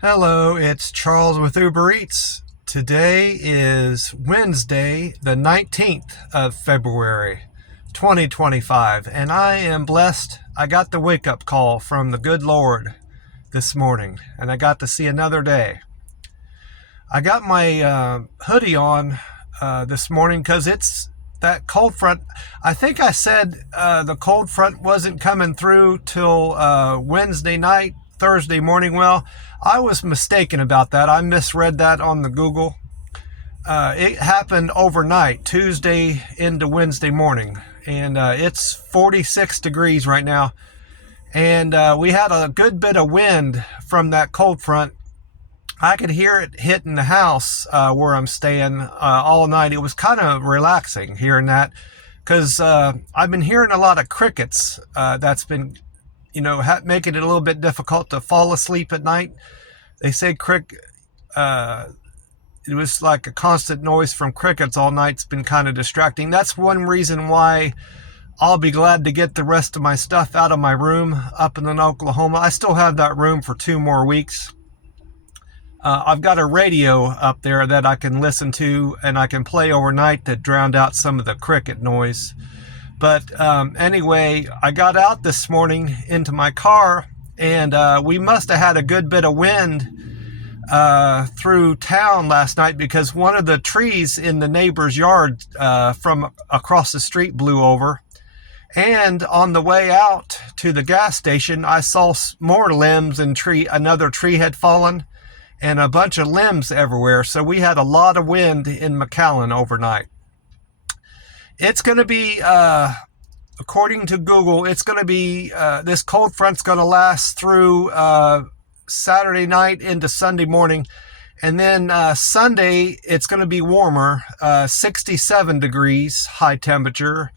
Hello, it's Charles with Uber Eats. Today is Wednesday, the 19th of February, 2025, and I am blessed. I got the wake up call from the good Lord this morning, and I got to see another day. I got my hoodie on this morning because it's that cold front. I think I said the cold front wasn't coming through till Wednesday night, Thursday morning. Well, I was mistaken about that. I misread that on the Google. It happened overnight, Tuesday into Wednesday morning, and it's 46 degrees right now. And we had a good bit of wind from that cold front. I could hear it hitting the house where I'm staying all night. It was kind of relaxing hearing that because I've been hearing a lot of crickets. That's been, making it a little bit difficult to fall asleep at night. They say it was like a constant noise from crickets all night. It's been kind of distracting. That's one reason why I'll be glad to get the rest of my stuff out of my room up in Oklahoma. I still have that room for 2 more weeks. I've got a radio up there that I can listen to and I can play overnight that drowned out some of the cricket noise. But anyway, I got out this morning into my car, and we must have had a good bit of wind through town last night because one of the trees in the neighbor's yard from across the street blew over. And on the way out to the gas station, I saw more limbs and another tree had fallen and a bunch of limbs everywhere. So we had a lot of wind in McAllen overnight. It's going to be, according to Google, it's going to be, this cold front's going to last through Saturday night into Sunday morning. And then Sunday, it's going to be warmer, 67 degrees, high temperature.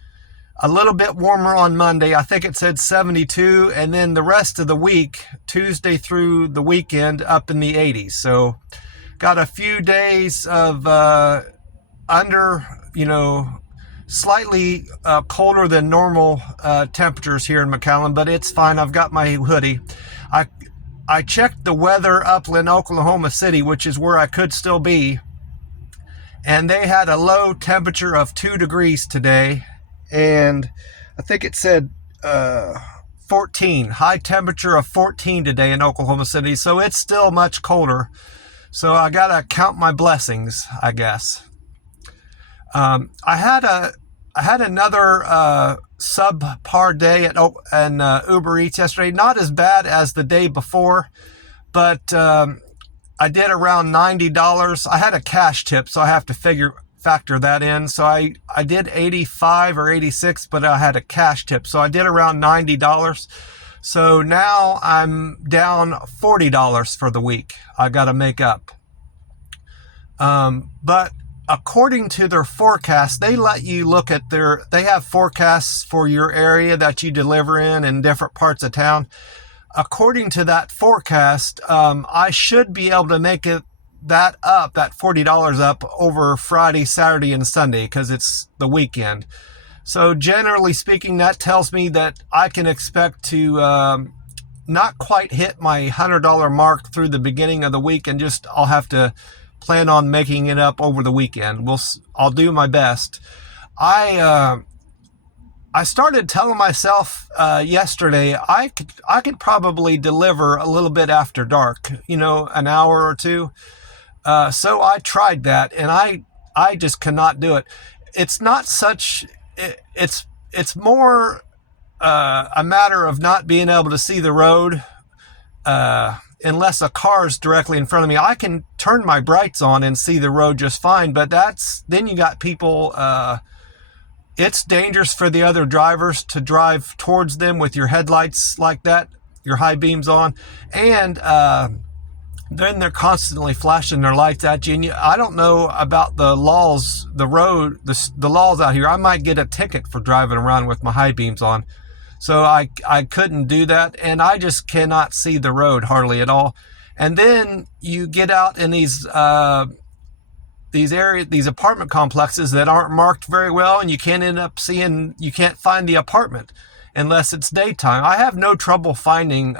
A little bit warmer on Monday. I think it said 72. And then the rest of the week, Tuesday through the weekend, up in the 80s. So got a few days of under, slightly colder than normal temperatures here in McAllen, but it's fine. I've got my hoodie. I checked the weather up in Oklahoma City, which is where I could still be, and they had a low temperature of 2 degrees today, and I think it said 14, high temperature of 14 today in Oklahoma City, so it's still much colder. So I gotta count my blessings, I guess. I had another subpar day at Uber Eats yesterday. Not as bad as the day before, but I did around $90. I had a cash tip, so I have to factor that in. So I did 85 or 86, but I had a cash tip, so I did around $90. So now I'm down $40 for the week. I got to make up. But according to their forecast, they let you look at they have forecasts for your area that you deliver in different parts of town. According to that forecast, I should be able to make that $40 up over Friday, Saturday, and Sunday because it's the weekend. So generally speaking, that tells me that I can expect to not quite hit my $100 mark through the beginning of the week, and I'll have to plan on making it up over the weekend. I'll do my best. I started telling myself yesterday I could probably deliver a little bit after dark, an hour or two. So I tried that, and I just cannot do it. It's not such. It's more a matter of not being able to see the road. Unless a car's directly in front of me, I can turn my brights on and see the road just fine. But then you got people, it's dangerous for the other drivers to drive towards them with your headlights like that, your high beams on. And then they're constantly flashing their lights at you. And I don't know about the laws, the laws out here. I might get a ticket for driving around with my high beams on. So I couldn't do that, and I just cannot see the road hardly at all. And then you get out in these apartment complexes that aren't marked very well, and you can't find the apartment unless it's daytime. I have no trouble finding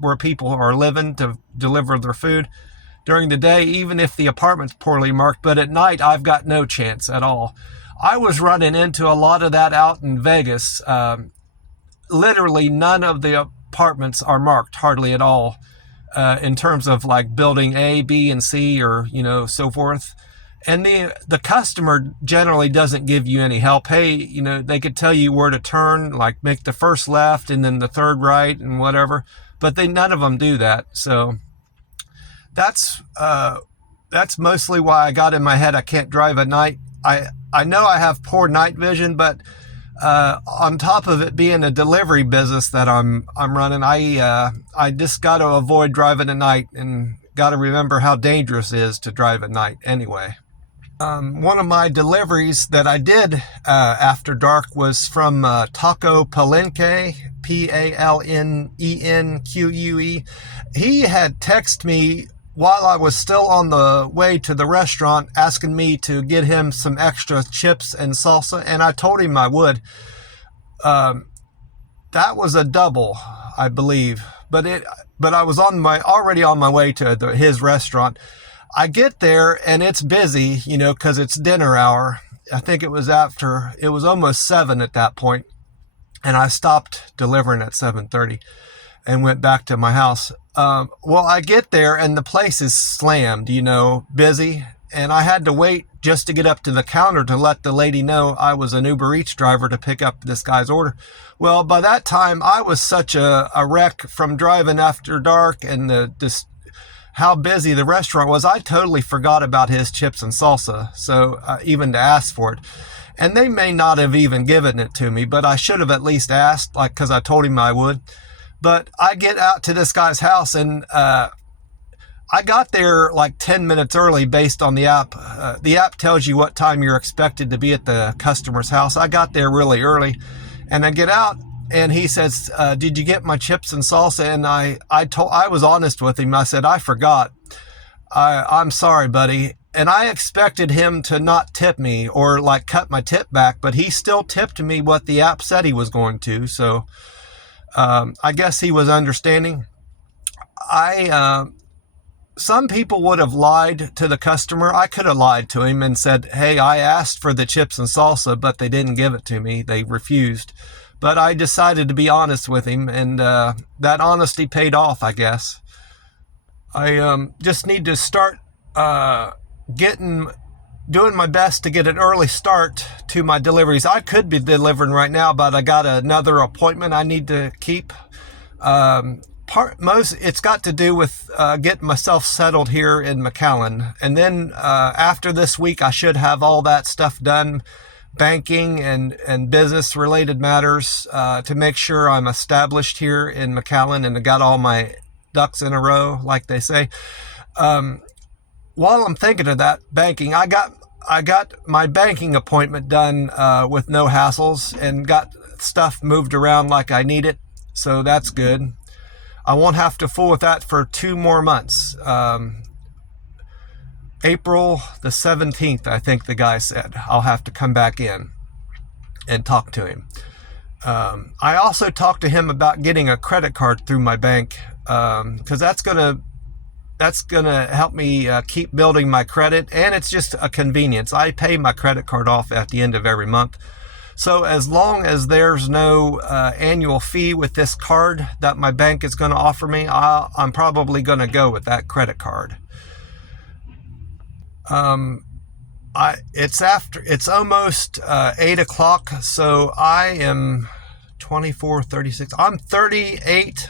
where people are living to deliver their food during the day, even if the apartment's poorly marked. But at night, I've got no chance at all. I was running into a lot of that out in Vegas. Literally none of the apartments are marked, hardly at all, in terms of like building A, B, and C, or, so forth. And the customer generally doesn't give you any help. Hey, they could tell you where to turn, like make the first left and then the third right and whatever, but none of them do that. So that's mostly why I got in my head I can't drive at night. I know I have poor night vision, but on top of it being a delivery business that I'm running, I just got to avoid driving at night, and got to remember how dangerous it is to drive at night anyway. One of my deliveries that I did after dark was from Taco Palenque, Palenenque. He had texted me while I was still on the way to the restaurant, asking me to get him some extra chips and salsa, and I told him I would. That was a double, I believe, but I was already on my way to his restaurant. I get there and it's busy, because it's dinner hour. I think it was almost 7 at that point, and I stopped delivering at 7:30 and went back to my house. Well, I get there and the place is slammed, busy, and I had to wait just to get up to the counter to let the lady know I was an Uber Eats driver to pick up this guy's order. Well, by that time, I was such a wreck from driving after dark and how busy the restaurant was. I totally forgot about his chips and salsa, so even to ask for it. And they may not have even given it to me, but I should have at least asked, because I told him I would. But I get out to this guy's house, and I got there like 10 minutes early based on the app. The app tells you what time you're expected to be at the customer's house. I got there really early, and I get out, and he says, did you get my chips and salsa? And I was honest with him. I said, I forgot. I'm sorry, buddy. And I expected him to not tip me or cut my tip back, but he still tipped me what the app said he was going to. So I guess he was understanding. Some people would have lied to the customer. I could have lied to him and said, hey, I asked for the chips and salsa, but they didn't give it to me. They refused. But I decided to be honest with him, and that honesty paid off, I guess. I just need to start doing my best to get an early start to my deliveries. I could be delivering right now, but I got another appointment I need to keep. It's got to do with getting myself settled here in McAllen, and then after this week, I should have all that stuff done. Banking and business related matters to make sure I'm established here in McAllen and I got all my ducks in a row, like they say. While I'm thinking of that banking, I got my banking appointment done with no hassles and got stuff moved around like I need it, so that's good. I won't have to fool with that for 2 more months. April the 17th, I think the guy said, I'll have to come back in and talk to him. I also talked to him about getting a credit card through my bank, because that's gonna help me keep building my credit, and it's just a convenience. I pay my credit card off at the end of every month. So as long as there's no annual fee with this card that my bank is going to offer me, I'm probably going to go with that credit card. It's almost 8 o'clock, so I am 24, 36. I'm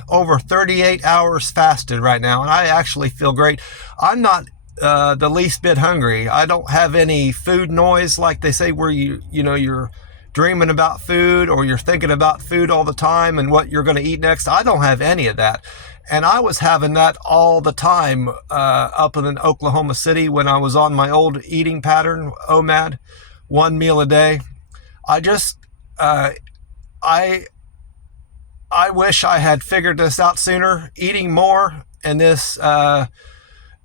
over 38 hours fasted right now, and I actually feel great. I'm not the least bit hungry. I don't have any food noise like they say, where you're dreaming about food or you're thinking about food all the time and what you're going to eat next. I don't have any of that. And I was having that all the time up in Oklahoma City when I was on my old eating pattern, OMAD, 1 meal a day. I wish I had figured this out sooner. Eating more and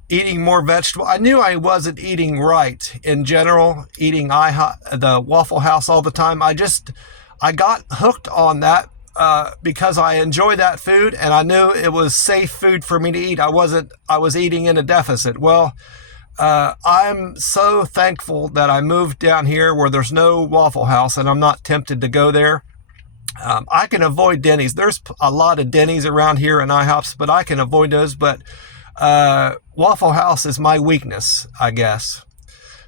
eating more vegetable. I knew I wasn't eating right in general, eating the Waffle House all the time. I got hooked on that because I enjoy that food and I knew it was safe food for me to eat. I was eating in a deficit. Well, I'm so thankful that I moved down here where there's no Waffle House and I'm not tempted to go there. I can avoid Denny's. There's a lot of Denny's around here and IHOPs, but I can avoid those. But Waffle House is my weakness, I guess.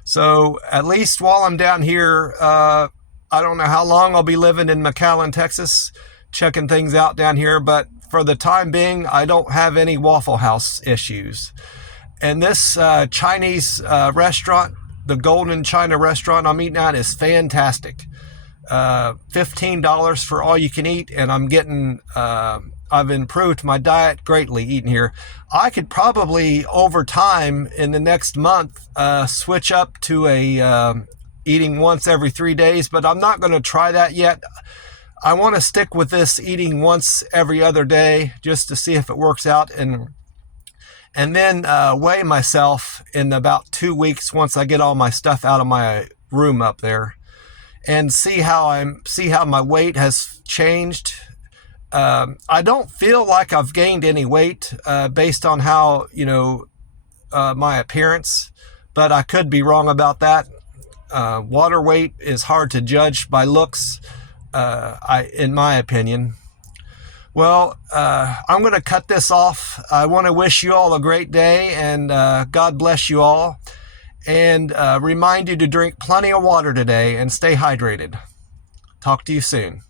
So at least while I'm down here, I don't know how long I'll be living in McAllen, Texas, checking things out down here. But for the time being, I don't have any Waffle House issues. And this Chinese restaurant, the Golden China restaurant I'm eating at, is fantastic. $15 for all you can eat, and I'm getting I've improved my diet greatly eating here. I could probably over time in the next month switch up to a eating once every 3 days, but I'm not going to try that yet. I want to stick with this eating once every other day just to see if it works out, and then weigh myself in about 2 weeks once I get all my stuff out of my room up there, and see how my weight has changed. I don't feel like I've gained any weight based on how my appearance, but I could be wrong about that. Water weight is hard to judge by looks, in my opinion. Well, I'm going to cut this off. I want to wish you all a great day, and God bless you all. And remind you to drink plenty of water today and stay hydrated. Talk to you soon.